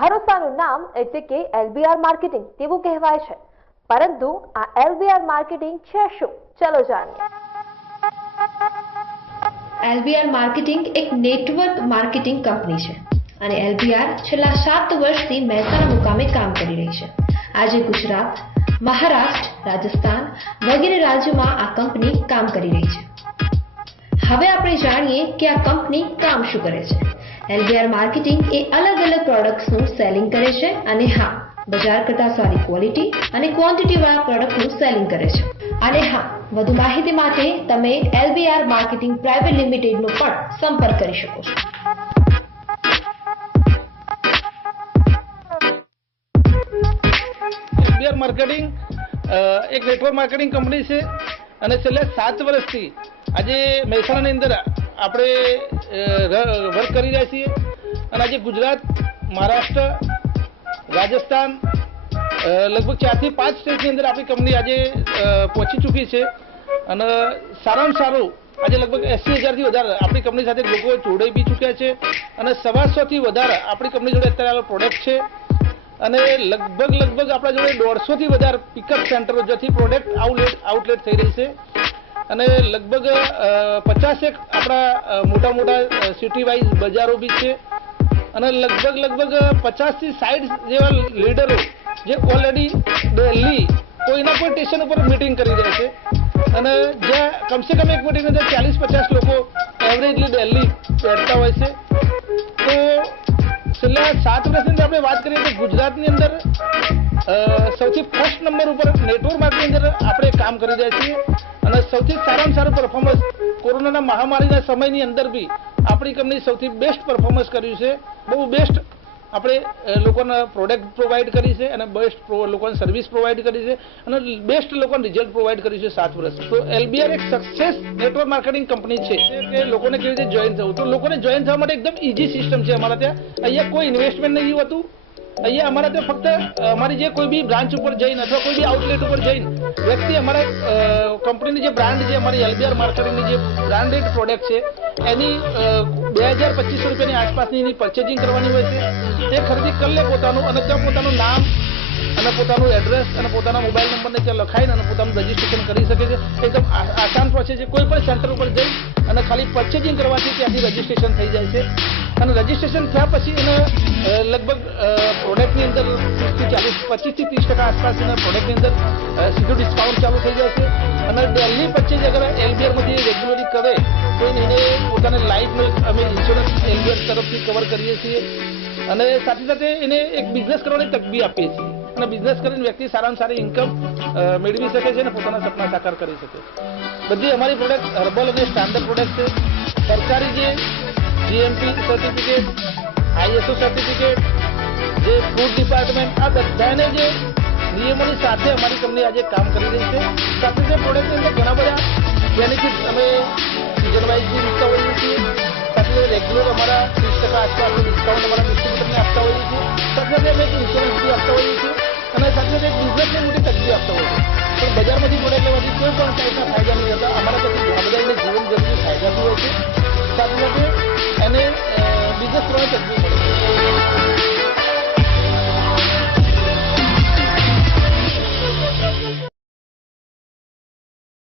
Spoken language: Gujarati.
ભરોસાનું નામ એટલે કે એલબીઆર માર્કેટિંગ તેવું કહેવાય છે, પરંતુ આ એલબીઆર માર્કેટિંગ છે શું? ચલો જાણીએ. એલબીઆર માર્કેટિંગ એક નેટવર્ક માર્કેટિંગ કંપની છે અને એલબીઆર છેલ્લા 7 વર્ષથી મહેસાણા મુકામે કામ કરી રહી છે. આજે ગુજરાત, મહારાષ્ટ્ર, રાજસ્થાન વગેરે રાજ્યોમાં આ કંપની કામ કરી રહી છે. હવે આપણે જાણીએ કે આ કંપની કામ શું કરે છે. એલબીઆર માર્કેટિંગ એ અલગ અલગ પ્રોડક્ટ્સનું સેલિંગ કરે છે અને હા, બજાર કરતાં સારી ક્વોલિટી અને ક્વોન્ટિટી વાળા પ્રોડક્ટનું સેલિંગ કરે છે. અને હા, વધુ માહિતી માટે તમે એલબીઆર માર્કેટિંગ પ્રાઇવેટ લિમિટેડનો પણ સંપર્ક કરી શકો છો. એલબીઆર માર્કેટિંગ એક નેટવર્ક માર્કેટિંગ કંપની છે અને છેલ્લા 7 વર્ષથી આજે મહેસાણાની અંદર આપણે વર્ક કરી રહ્યા છીએ અને આજે ગુજરાત, મહારાષ્ટ્ર, રાજસ્થાન લગભગ 4 થી 5 સ્ટેટની અંદર આપણી કંપની આજે પહોંચી ચૂકી છે અને સારામાં સારું આજે લગભગ 80,000થી વધારે આપણી કંપની સાથે લોકો જોડાઈ બી ચૂક્યા છે અને 125થી વધારે આપણી કંપની જોડે અત્યારે પ્રોડક્ટ છે અને લગભગ આપણા જોડે 150થી વધારે પિકઅપ સેન્ટરો જેથી પ્રોડક્ટ આઉટલેટ થઈ રહી છે અને લગભગ 50 આપણા મોટા સિટી વાઇઝ બજારો બી છે અને લગભગ 50થી 60 જેવા લીડરો જે ઓલરેડી દિલ્હી કોઈના કોઈ સ્ટેશન ઉપર મીટિંગ કરી રહ્યા છે અને જ્યાં કમસે કમ એક મીટિંગની અંદર 40-50 લોકો એવરેજલી દિલ્હી બેઠતા હોય છે. તો છેલ્લા 7 વર્ષની અંદર આપણે વાત કરીએ તો ગુજરાતની અંદર સૌથી ફર્સ્ટ નંબર ઉપર નેટવર્ક માર્કેટિંગ અંદર આપણે કામ કરી રહ્યા છીએ અને સૌથી સારામાં સારું પરફોર્મન્સ કોરોનાના મહામારીના સમયની અંદર બી આપણી કંપની સૌથી બેસ્ટ પરફોર્મન્સ કર્યું છે. બહુ બેસ્ટ આપણે લોકોને પ્રોડક્ટ પ્રોવાઈડ કરી છે અને બેસ્ટ લોકોને સર્વિસ પ્રોવાઈડ કરી છે અને બેસ્ટ લોકોને રિઝલ્ટ પ્રોવાઈડ કર્યું છે 7 વર્ષ. તો એલબીઆર એક સક્સેસ નેટવર્ક માર્કેટિંગ કંપની છે કે લોકોને કેવી રીતે જોઈન થવું. તો લોકોને જોઈન થવા માટે એકદમ ઇઝી સિસ્ટમ છે અમારા ત્યાં. અહીંયા કોઈ ઇન્વેસ્ટમેન્ટ નહીં હોતું. અહીંયા અમારા ત્યાં ફક્ત અમારી જે કોઈ બી બ્રાન્ચ ઉપર જઈને અથવા કોઈ બી આઉટલેટ ઉપર જઈને વ્યક્તિ અમારા કંપનીની જે બ્રાન્ડ છે, અમારી એલબીઆર માર્કેટિંગની જે બ્રાન્ડેડ પ્રોડક્ટ છે એની 2,000-2,500 રૂપિયાની આસપાસની એની પરચેજિંગ કરવાની હોય છે. તે ખરીદી કરી લે પોતાનું અને ત્યાં પોતાનું નામ અને પોતાનું એડ્રેસ અને પોતાના મોબાઈલ નંબરને ત્યાં લખાઈને અને પોતાનું રજીસ્ટ્રેશન કરી શકે છે. એકદમ આસાન પ્રોસેસ છે. કોઈ પણ સેન્ટર ઉપર જઈ અને ખાલી પરચેજિંગ કરવાથી ત્યાંથી રજીસ્ટ્રેશન થઈ જાય છે અને રજીસ્ટ્રેશન થયા પછી એને લગભગ પ્રોડક્ટની અંદર 25-30% આસપાસ એના પ્રોડક્ટની અંદર સીધું ડિસ્કાઉન્ટ ચાલુ થઈ જાય છે અને ડેલી પરચેજ અગર એલબીઆરમાંથી રેગ્યુલરી કરે તો એને પોતાના લાઈફનો અમે ઇન્સ્યોરન્સ એલબીઆર તરફથી કવર કરીએ છીએ અને સાથે એને એક બિઝનેસ કરવાની તક બી આપીએ છીએ અને બિઝનેસ કરીને વ્યક્તિ સારામાં સારી ઇન્કમ મેળવી શકે છે અને પોતાના સપના સાકાર કરી શકે છે. બધી અમારી પ્રોડક્ટ હર્બલ અને સ્ટાન્ડર્ડ પ્રોડક્ટ છે. સરકારી જે જીએમપી સર્ટિફિકેટ, આઈએસઓ સર્ટિફિકેટ, જે ફૂડ ડિપાર્ટમેન્ટ, આ બધાને જે નિયમોની સાથે અમારી કંપની આજે કામ કરી રહી છે. સાથે પ્રોડક્ટની અંદર ઘણા બધા બેનિફિટ અમે સિઝન વાઇઝ બી મૂકતા હોઈએ છીએ. સાથે રેગ્યુલર અમારા 30% આસપાસનું ડિસ્કાઉન્ટ અમારા ડિસ્ટ્રીબ્યુટરને આપતા હોઈએ છીએ. સાથે અમે એક ઇન્સ્યોરન્સ બી આપતા હોઈએ છીએ અને સાથે એક બિઝનેસની મોટી તક બી આપતા હોઈએ છીએ. પણ બજારમાંથી પ્રોડક્ટ લેવાથી કોઈ પણ ટાઈપના ફાયદા નહીં થતા. અમારા પછી આ બધાને